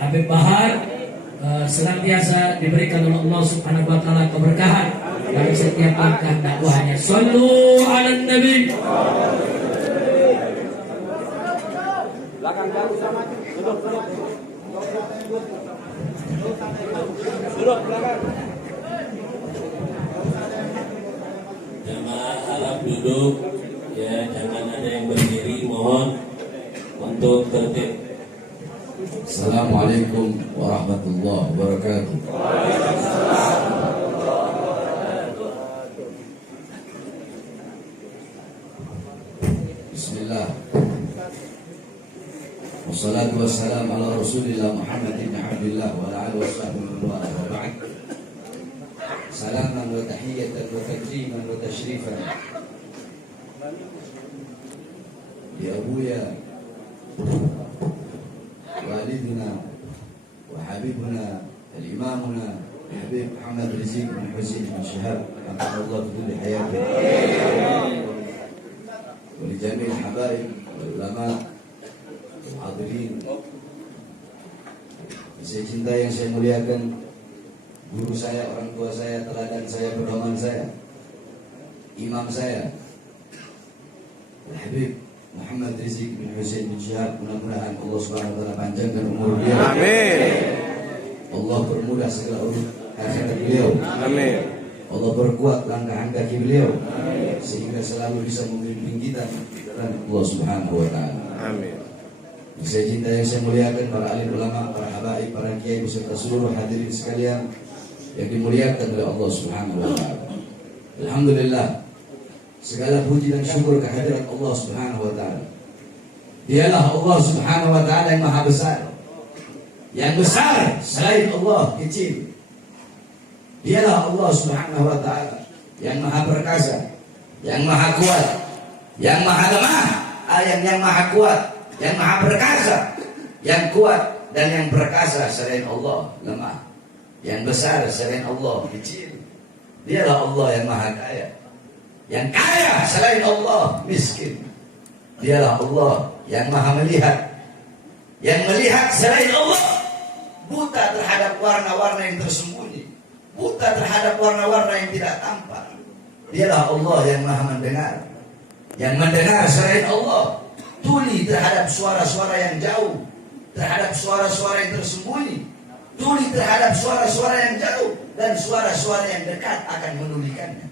Habib Bahar senantiasa diberikan oleh Allah Subhanahu wa taala keberkahan dari setiap langkah dakwahnya. Shallu 'alan nabi. Belakang jauh sama duduk belakang. Jamaah harap duduk ya, jangan ada yang berdiri, mohon untuk tertib. Assalamualaikum warahmatullahi wabarakatuh. Bismillah. Wassalatu wassalamu ala Rasulillah Muhammad ibn Abdullah wa ala alihi washabbihi wa ba'd. Salaman wa tahiyatan wa takriman wa tashrifan li abuya والدنا وحبيبنا الإمامنا الحبيب محمد رزيق بن حسين بن شهاب حفظه الله في كل حياته ولجميع الحبايب والعلماء الحاضرين. Saya cinta yang saya muliakan, guru saya, orang tua saya, teladan saya, pedoman saya, imam saya, Al-Habib Muhammad Rizieq bin Husain bin Syihab, mudah-mudahan Allah Subhanahu wa taala panjangkan umur beliau. Amin. Allah permudah segala urus akhirat beliau. Amin. Allah perkuat langkah kaki beliau. Amin. Sehingga selalu bisa memimpin kita dan Allah Subhanahu wa taala. Amin. Saya cinta yang saya muliakan para alim ulama, para habaib, para kiai beserta seluruh hadirin sekalian yang dimuliakan oleh Allah Subhanahu wa taala. Alhamdulillah, segala puji dan syukur kehadirat Allah Subhanahu wa taala. Dialah Allah Subhanahu wa taala yang maha besar. Yang besar selain Allah kecil. Dialah Allah Subhanahu wa taala yang maha perkasa, yang maha kuat, yang maha lemah, yang maha kuat, yang maha perkasa, yang kuat dan yang perkasa selain Allah lemah. Yang besar selain Allah kecil. Dialah Allah yang maha kaya. Yang kaya selain Allah miskin. Dialah Allah yang maha melihat. Yang melihat selain Allah buta terhadap warna-warna yang tersembunyi, buta terhadap warna-warna yang tidak tampak. Dialah Allah yang maha mendengar. Yang mendengar selain Allah tuli terhadap suara-suara yang jauh, terhadap suara-suara yang tersembunyi, tuli terhadap suara-suara yang jauh, dan suara-suara yang dekat akan menulikannya.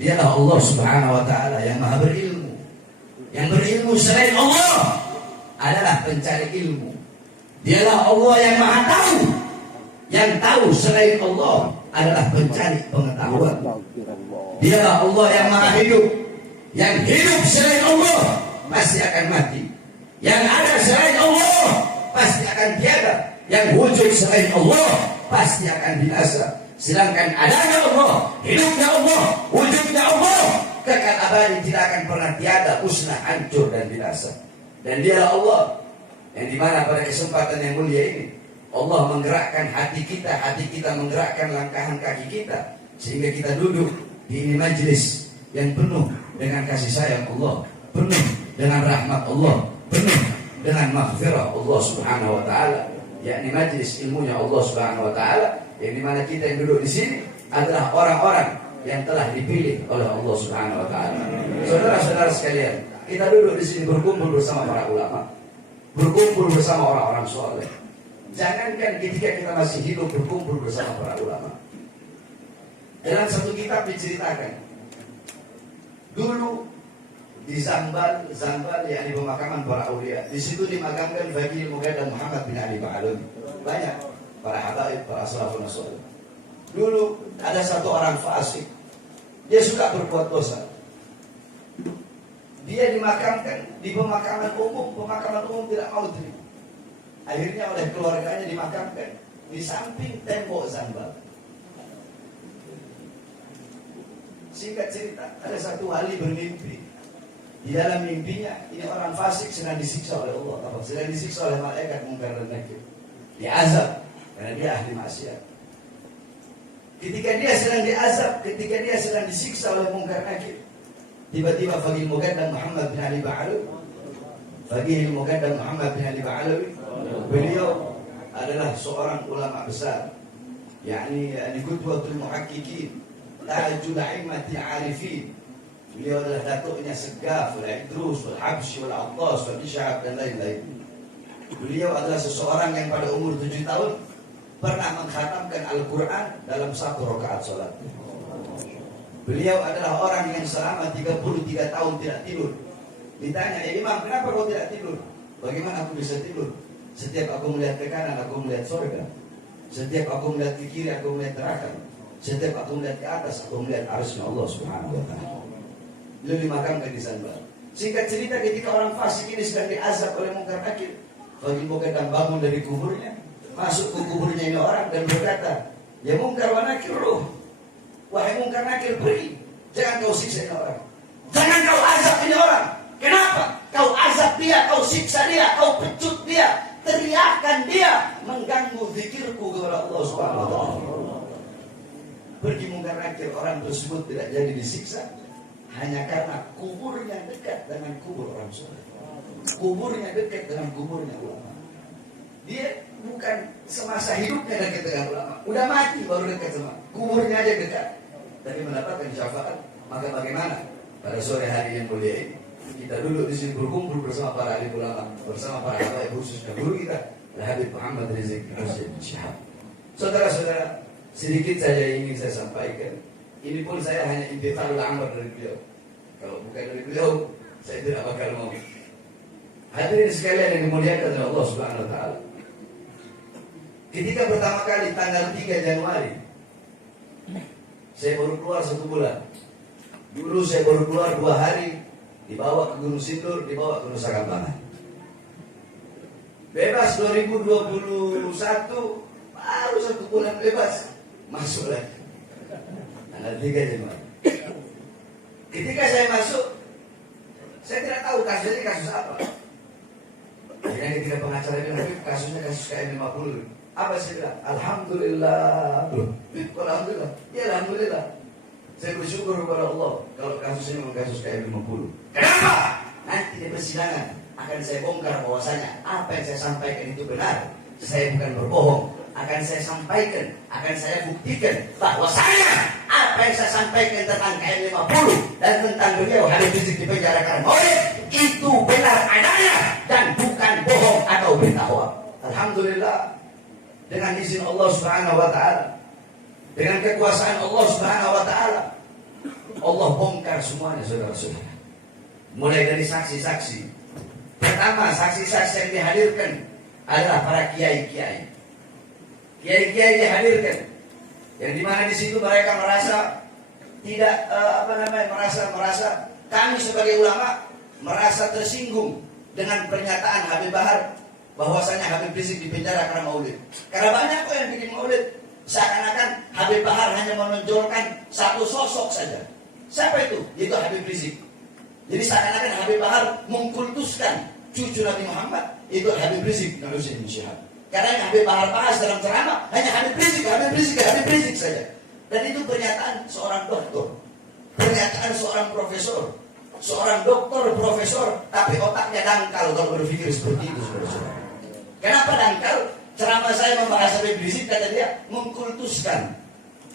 Dialah Allah Subhanahu wa taala yang maha berilmu. Yang berilmu selain Allah adalah pencari ilmu. Dialah Allah yang maha tahu. Yang tahu selain Allah adalah pencari pengetahuan. Dialah Allah yang maha hidup. Yang hidup selain Allah pasti akan mati. Yang ada selain Allah pasti akan tiada. Yang wujud selain Allah pasti akan binasa. Sedangkan adanya Allah, hidupnya Allah, wujudnya Allah, kekal abadi, tidak akan pernah tiada, musnah, hancur dan binasa. Dan dialah Allah yang dimana pada kesempatan yang mulia ini Allah menggerakkan hati kita menggerakkan langkahan kaki kita, sehingga kita duduk di ini majlis yang penuh dengan kasih sayang Allah, penuh dengan rahmat Allah, penuh dengan maghfirah Allah Subhanahu wa taala, yakni majlis ilmunya Allah Subhanahu wa taala, yang dimana kita yang duduk di sini adalah orang-orang yang telah dipilih oleh Allah Subhanahu wa taala. Saudara-saudara sekalian, kita duduk di sini berkumpul bersama para ulama, berkumpul bersama orang-orang soleh. Jangankan ketika kita masih hidup berkumpul bersama para ulama. Dalam satu kitab diceritakan, dulu di Zambal yang di pemakaman para aulia, di situ dimakamkan Baqi Muqaddam Muhammad bin Ali Ba'aluni. Banyak para habaib, para salafun salih. Dulu ada satu orang fasik, dia suka berbuat dosa. Dia dimakamkan di pemakaman umum tidak mau terima. Akhirnya oleh keluarganya dimakamkan di samping tembok Zambal. Singkat cerita, ada satu wali bermimpi. Di dalam mimpinya, ini orang fasik sedang disiksa oleh Allah, sedang disiksa oleh malaikat Munkar dan Nakir, diazab karena dia ahli maksiat. Ketika dia sedang diazab, ketika dia sedang disiksa oleh Munkar Nakir, tiba-tiba Faqih Muqaddam Muhammad bin Ali Ba'alawi, beliau adalah seorang ulama besar, yakni qudwatul muhaqqiqin, tajul a'immati arifin. Beliau adalah datuknya Segaf, Al-Idrus, Al-Habsyi, Al-Attas, Al-Ishab dan lain-lain. Beliau adalah seseorang yang pada umur 7 tahun pernah mengkhatamkan Al-Quran dalam 1 rakaat sholat. Beliau adalah orang yang selama 33 tahun tidak tidur. Ditanya, ya Imam, kenapa kau tidak tidur? Bagaimana aku bisa tidur? Setiap aku melihat ke kanan, aku melihat surga. Setiap aku melihat ke kiri, aku melihat neraka. Setiap aku melihat ke atas, aku melihat arsy Allah Subhanahu wa ta'ala. Beliau dimakamkan di sana. Singkat cerita, ketika orang fasik ini sedang diazab oleh Munkar Nakir, Bagi Mukaddam bangun dari kuburnya, masuk ke kuburnya ini orang dan berkata, ya Munkar wa Nakir ruh, wahai Munkar Nakir pergi, jangan kau siksa ini orang, jangan kau azab ini orang. Kenapa? Kau azab dia, kau siksa dia, kau pecut dia, teriakan dia, mengganggu zikirku kepada Allah Subhanahu wa ta'ala. Pergi Munkar Nakir, orang tersebut tidak jadi disiksa hanya karena kuburnya dekat dengan kubur orang soleh. Kuburnya dekat dengan kuburnya ulama. Dia bukan semasa hidupnya dekat dengan ulama, udah mati baru dekat sama kuburnya aja dekat, tapi mendapatkan syafaat. Maka bagaimana pada sore hari yang mulia ini kita duduk di sini berkumpul bersama para alim ulama, bersama para habaib khususnya guru kita Habib Muhammad Rizik Hussein Syihab. Saudara-saudara, sedikit saja yang ingin saya sampaikan. Ini pun saya hanya intiqalul amr dari beliau. Kalau bukan dari beliau, saya tidak bakal mau. Hadirin sekalian yang dimuliakan oleh Allah Subhanahu wa ta'ala. Ketika pertama kali tanggal 3 Januari, saya baru keluar 1 bulan. Dulu saya baru keluar 2 hari, dibawa ke Gunung Sindur, dibawa ke Nusa Kambangan. Bebas 2021, baru 1 bulan bebas, masuk lagi. Tanggal 3 Januari. Ketika saya masuk, saya tidak tahu kasusnya kasus apa. Akhirnya ketika pengacara bilang, kasusnya kasus KM50. Apa saya bilang? Alhamdulillah. Loh, alhamdulillah. Ya alhamdulillah. Saya bersyukur kepada Allah kalau kasus ini memang kasus KM50. Kenapa? Nanti di persidangan akan saya bongkar bahwasanya apa yang saya sampaikan itu benar. Saya bukan berbohong. Akan saya sampaikan, akan saya buktikan bahwasanya apa yang saya sampaikan tentang KM50 dan tentang beliau Habib Rizik di penjara karena maulid itu benar adanya dan bukan bohong atau berita hoax. Alhamdulillah, dengan izin Allah Subhanahu wa ta'ala, dengan kekuasaan Allah Subhanahu wa ta'ala, Allah bongkar semuanya, saudara-saudara. Mulai dari saksi-saksi. Pertama, saksi-saksi yang dihadirkan adalah para kiai-kiai. Kiai-kiai dihadirkan, yang dimana di situ mereka merasa tidak merasa kami sebagai ulama merasa tersinggung dengan pernyataan Habib Bahar bahwasanya Habib Rizik dipenjara karena maulid. Karena banyak kok yang bikin maulid seakan-akan Habib Bahar hanya menonjolkan satu sosok saja. Siapa itu? Yaitu Habib Rizik. Jadi seakan-akan Habib Bahar mengkultuskan cucu Nabi Muhammad, itu Habib Rizik Hussein Syihab. Karena yang Habib Bahar bahas dalam ceramah hanya Habib Rizik, Habib Rizik, Habib Rizik saja. Dan itu pernyataan seorang doktor, pernyataan seorang profesor, seorang doktor profesor, tapi otaknya dangkal kalau berpikir seperti itu, saudara-saudara. Kenapa dangkal? Ceramah saya membahas Habib Rizik, kata dia, mengkultuskan.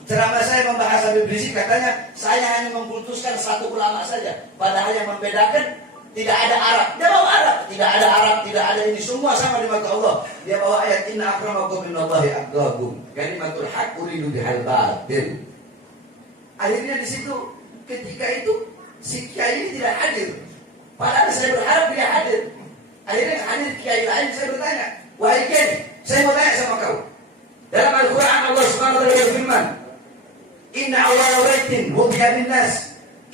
Ceramah saya membahas Habib Rizik, katanya saya hanya mengkultuskan satu ulama saja. Padahal yang membedakan tidak ada Arab. Dia bawa Arab, tidak ada Arab, tidak ada ini, semua sama di mata Allah. Dia bawa ayat inna akramakum minallahi atqakum. Kalimatul haq uridu bihal batil. Akhirnya di situ ketika itu si kiai ini tidak hadir. Padahal saya berharap dia hadir. Akhirnya hadir kiai lain, saya bertanya, wahai kiai, saya mau tanya sama kau. Dalam Al-Quran Allah Subhanahu wa ta'ala berfirman, inna awwala baitin wudi'a lin-nas,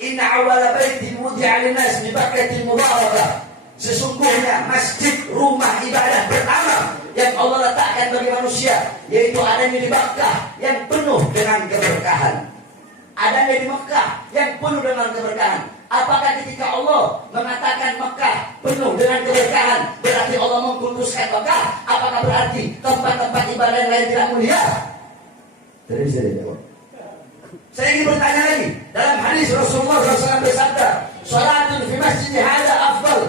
inna awwala baitin wudi'a lin-nas bi Bakkatil Mubarakah. Sesungguhnya masjid rumah ibadah pertama yang Allah letakkan bagi manusia yaitu adanya di Makkah yang penuh dengan keberkahan. Adanya di Mekah yang penuh dengan keberkahan. Apakah ketika Allah mengatakan Mekah penuh dengan keberkahan berarti Allah mengkuduskan Mekah? Apakah berarti tempat-tempat ibadah yang lain tidak mulia? Tidak bisa dijawab. Saya ingin bertanya lagi. Dalam hadis Rasulullah SAW bersabda, "Shalatun fi masjid hadza afdal."